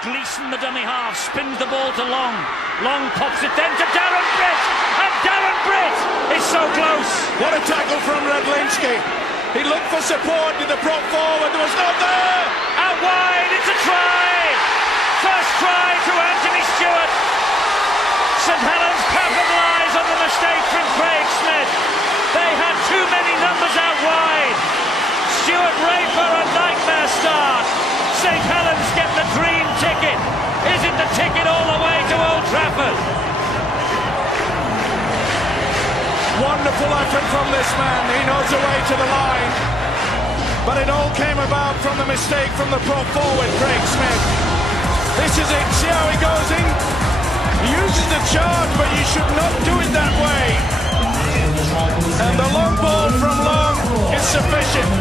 Gleeson, the dummy half, spins the ball to Long. Long pops it then to Darren Britt, and Darren Britt is so close. What a tackle from Redlinski. He looked for support in the prop forward. There was not there. Out wide, it's a try. First try to Anthony Stewart. St. Helens capitalised on the mistake from Craig Smith. They had too many numbers out wide. Stuart Raper, a nightmare start. St. Helens get the dream ticket. Is it the ticket all the way to Old Trafford? Wonderful effort from this man. He knows the way to the line. But it all came about from the mistake from the prop forward, Craig Smith. This is it. See how he goes in? He uses the charge, but you should not do it that way. And the long ball from Long is sufficient.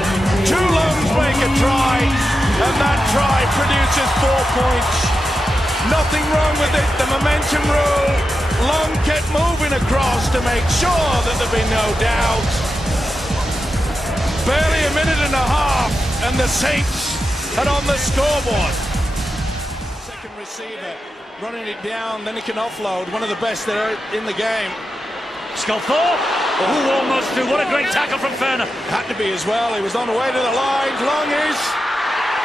Two Longs make a try, and that try produces 4 points. Nothing wrong with it. The momentum rule. Long kept moving across to make sure that there'd be no doubt. Barely a minute and a half, and the Saints had on the scoreboard. Second receiver running it down, then he can offload. One of the best that are in the game. Sculthorpe, who almost through. What a great tackle from Ferner. Had to be as well. He was on the way to the line. Long is.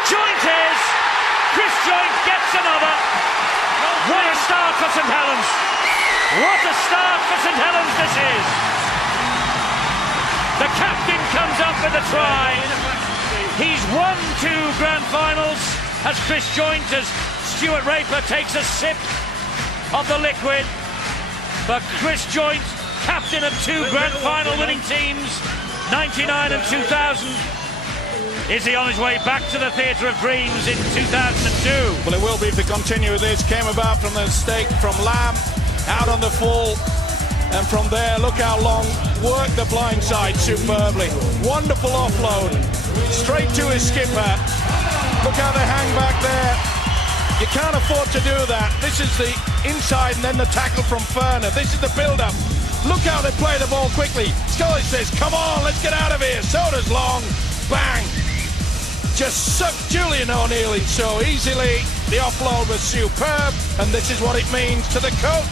Joint is. Chris Joint gets another. What a start for St. Helens. What a start for St. Helens this is. The captain comes up with a try. He's won 2 grand finals as Chris Joint, as Stuart Raper takes a sip of the liquid. But Chris Joint, captain of 2 grand final winning teams, 99 and 2000. Is he on his way back to the Theatre of Dreams in 2002? Well, it will be if they continue this. Came about from the mistake from Lamb, out on the full. And from there, look how Long worked the blind side superbly. Wonderful offload. Straight to his skipper. Look how they hang back there. You can't afford to do that. This is the inside and then the tackle from Ferner. This is the build-up. Look how they play the ball quickly. Scully says, come on, let's get out of here. So does Long. Bang. Just sucked Julian O'Neill in so easily. The offload was superb, and this is what it means to the coach.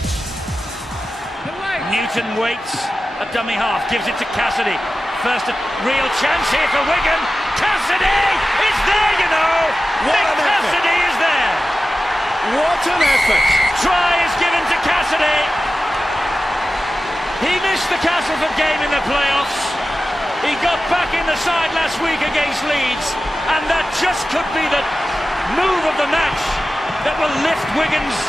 Newton waits a dummy half, gives it to Cassidy. First a real chance here for Wigan. Cassidy is there, you know. Nick Cassidy is there. What an effort. Try is given to Cassidy. He missed the Castleford game in the playoffs. He got back in the side last week against Leeds, and that just could be the move of the match that will lift Wigan's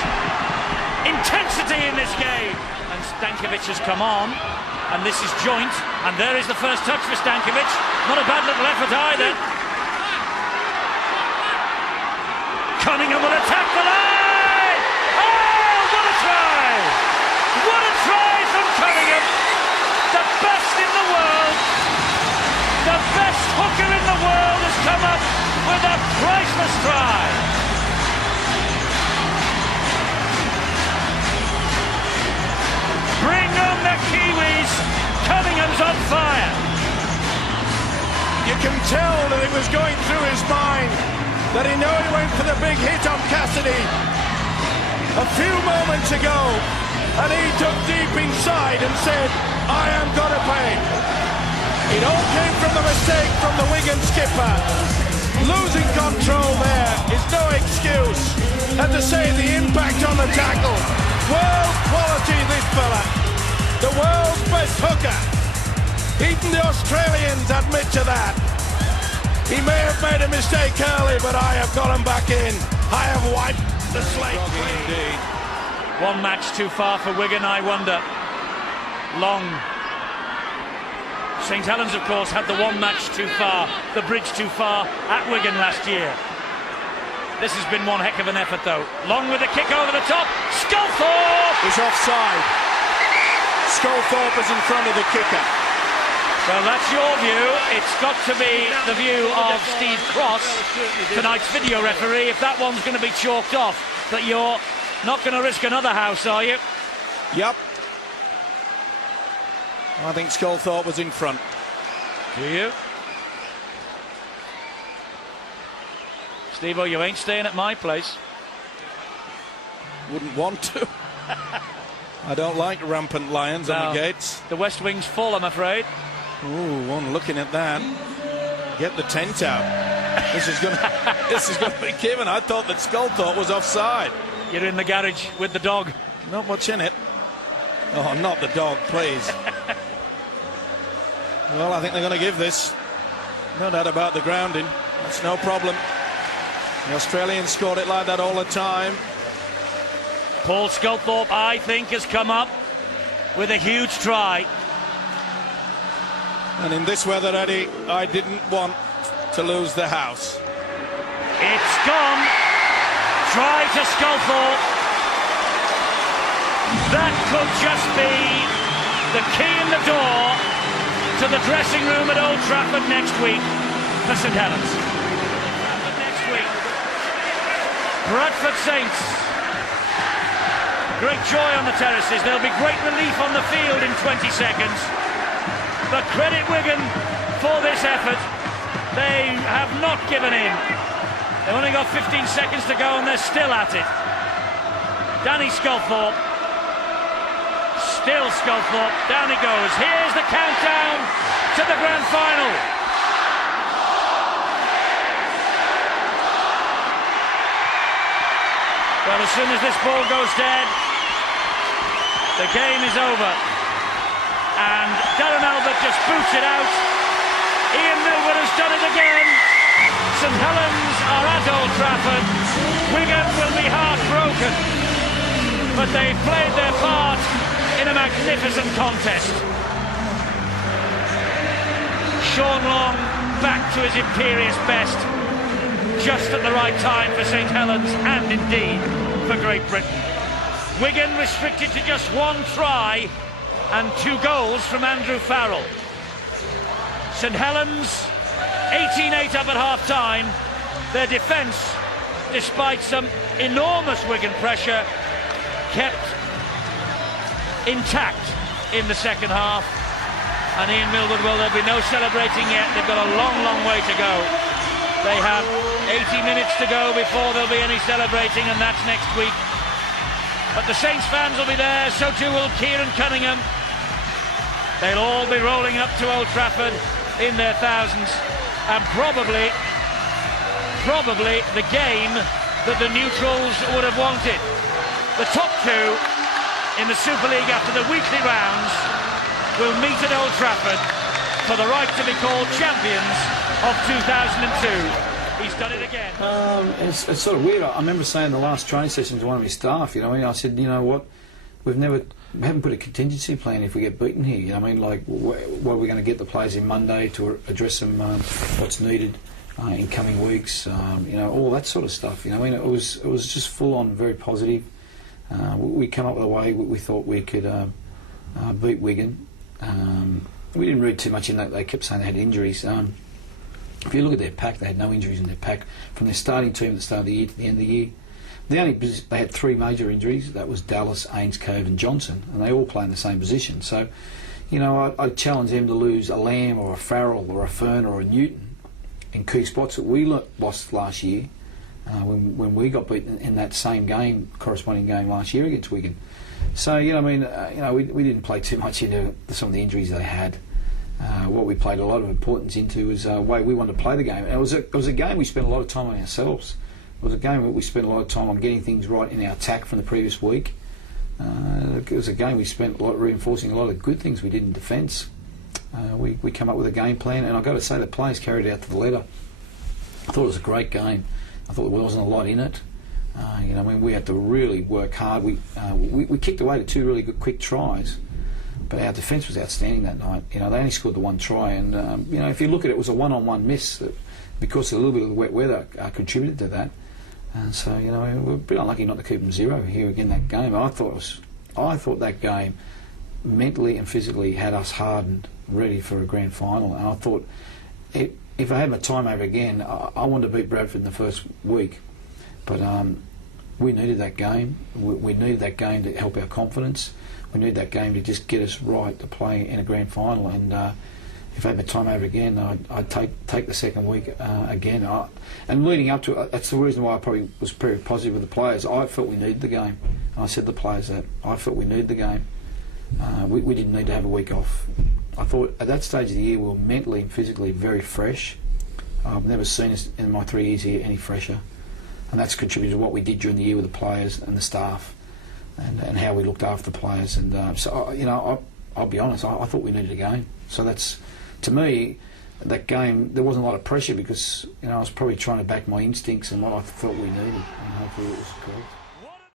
intensity in this game. And Stankovic has come on, and this is Joint, and there is the first touch for Stankovic. Not a bad little effort either. Cunningham will attack the line! Oh, what a try! What a try from Cunningham! The best in the world! The best hooker in the world has come up with a priceless try! Bring on the Kiwis! Cunningham's on fire! You can tell that it was going through his mind, that he knew he went for the big hit on Cassidy a few moments ago, and he took deep inside and said, I am gonna pay. It all came from the mistake from the Wigan skipper. Losing control there is no excuse. And to say the impact on the tackle, world quality this fella, the world's best hooker. Even the Australians admit to that. He may have made a mistake early, but I have got him back in. I have wiped the slate clean. Indeed. One match too far for Wigan, I wonder. Long. St. Helens, of course, had the one match too far, the bridge too far at Wigan last year. This has been one heck of an effort, though. Long with the kick over the top. Sculthorpe is offside. Sculthorpe is in front of the kicker. Well, that's your view. It's got to be the view of Steve Cross, tonight's video referee, if that one's going to be chalked off. But you're not going to risk another house, are you? Yep. I think Sculthorpe was in front. Do you? Steve-o, you ain't staying at my place. Wouldn't want to. I don't like rampant lions on the gates. The West Wing's full, I'm afraid. Ooh, one looking at that. Get the tent out. This is going to be given. I thought that Sculthorpe was offside. You're in the garage with the dog. Not much in it. Oh, not the dog, please. Well, I think they're going to give this. No doubt about the grounding. That's no problem. The Australians scored it like that all the time. Paul Sculthorpe, I think, has come up with a huge try. And in this weather, Eddie, I didn't want to lose the house. It's gone. Try to Sculthorpe. That could just be the key in the door to the dressing room at Old Trafford next week for St Helens. Next week. Bradford Saints. Great joy on the terraces. There'll be great relief on the field in 20 seconds. But credit Wigan for this effort. They have not given in. They've only got 15 seconds to go and they're still at it. Danny Sculthorpe. Still Sculthorpe. Down he goes. Here's the countdown to the grand final. Well, as soon as this ball goes dead, the game is over. And Darren Albert just boots it out. Ian Millward has done it again. St Helens are at Old Trafford. Wigan will be heartbroken. But they've played their part in a magnificent contest. Sean Long back to his imperious best. Just at the right time for St Helens and indeed for Great Britain. Wigan restricted to just one try and 2 goals from Andrew Farrell. St Helens 18-8 up at half-time. Their defence, despite some enormous Wigan pressure, kept intact in the second half. And Ian Millward, well, there'll be no celebrating yet. They've got a long, long way to go. They have 80 minutes to go before there'll be any celebrating, and that's next week. But the Saints fans will be there, so too will Kieran Cunningham. They'll all be rolling up to Old Trafford in their thousands, and probably the game that the neutrals would have wanted. The top 2 in the Super League after the weekly rounds will meet at Old Trafford for the right to be called champions of 2002. He's done it again. It's sort of weird. I remember saying the last training session to one of his staff, you know, I said, you know what, we haven't put a contingency plan if we get beaten here. You know what I mean? Like, what are we going to get the players in Monday to address them, what's needed in coming weeks, you know, all that sort of stuff. You know, I mean, it was just full on, very positive. We come up with a way we thought we could beat Wigan. We didn't read too much in that. They kept saying they had injuries. If you look at their pack, they had no injuries in their pack from their starting team at the start of the year to the end of the year. They had 3 major injuries. That was Dallas, Ainscove and Johnson, and they all play in the same position. So, you know, I challenge them to lose a Lamb or a Farrell or a Fern or a Newton in key spots that we lost last year when we got beaten in that same game, corresponding game last year against Wigan. So, you know, I mean, you know, we didn't play too much into some of the injuries they had. What we played a lot of importance into was the way we wanted to play the game. And it was a game we spent a lot of time on ourselves. It was a game that we spent a lot of time on getting things right in our attack from the previous week. It was a game we spent a lot reinforcing a lot of the good things we did in defence. We come up with a game plan, and I've got to say the players carried it out to the letter. I thought it was a great game. I thought there wasn't a lot in it. You know, I mean, we had to really work hard. We kicked away to 2 really good quick tries, but our defence was outstanding that night. You know, they only scored the 1 try, and you know, if you look at it, it was a one-on-one miss that, because of a little bit of the wet weather, contributed to that. And so, you know, we're a bit unlucky not to keep them 0 here again that game. I thought that game mentally and physically had us hardened, ready for a grand final. And I thought, if I had my time over again, I wanted to beat Bradford in the first week. But we needed that game. We needed that game to help our confidence. We needed that game to just get us right to play in a grand final. And if I had my time over again, I'd take the second week again. And leading up to it, that's the reason why I probably was very positive with the players. I felt we needed the game. And I said to the players that I felt we needed the game. We didn't need to have a week off. I thought at that stage of the year we were mentally and physically very fresh. I've never seen us in my 3 years here any fresher, and that's contributed to what we did during the year with the players and the staff, and how we looked after the players. And so you know, I'll be honest, I thought we needed a game. So that's, to me, that game, there wasn't a lot of pressure because, you know, I was probably trying to back my instincts and what I felt we needed, and hopefully it was correct.